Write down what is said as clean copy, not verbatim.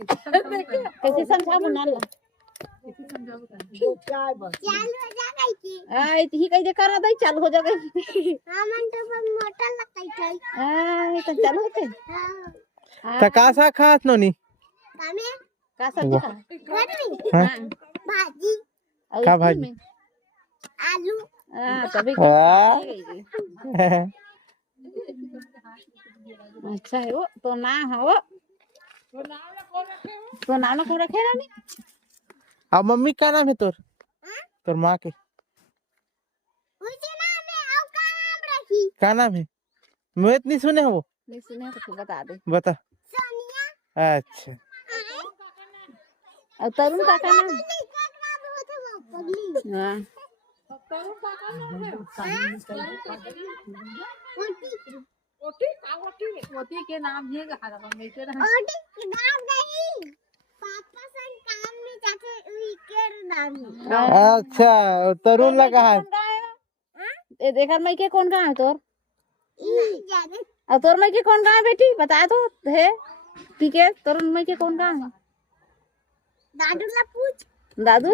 कैसे समझाबू नाला आई ही कह दे करा दई चालू हो जाए हमन तो बस मोटर लगतै छै आई तो चालू होते त कासा खात नोनी कामे का सब्जी का घर में हां भाजी और का स्कूल भाजी? में आलू हां तभी वाह। अच्छा है वो तो ना है वो तो नाम ना कौन रखे रानी अब मम्मी का नाम है तोर तोर माँ के उसे नाम है और का नाम रखी का नाम है मैं इतनी सुने हो वो नहीं सुने तो तू बता दे बता सोनिया अच्छा और तरुण का नाम नहीं का नाम होता वो पगली हां ओटी के नाम है हरा में के ओटी के नाम नहीं पापा सन काम में जाके उही के नाम है अच्छा तरुण लगा है ए देखा मैं के कौन कहां है तोर नहीं जाने और तोर मैं के कौन कहां है बेटी बता तो है ठीक है तोर मैं के कौन कहां है दादू ला पूछ दादू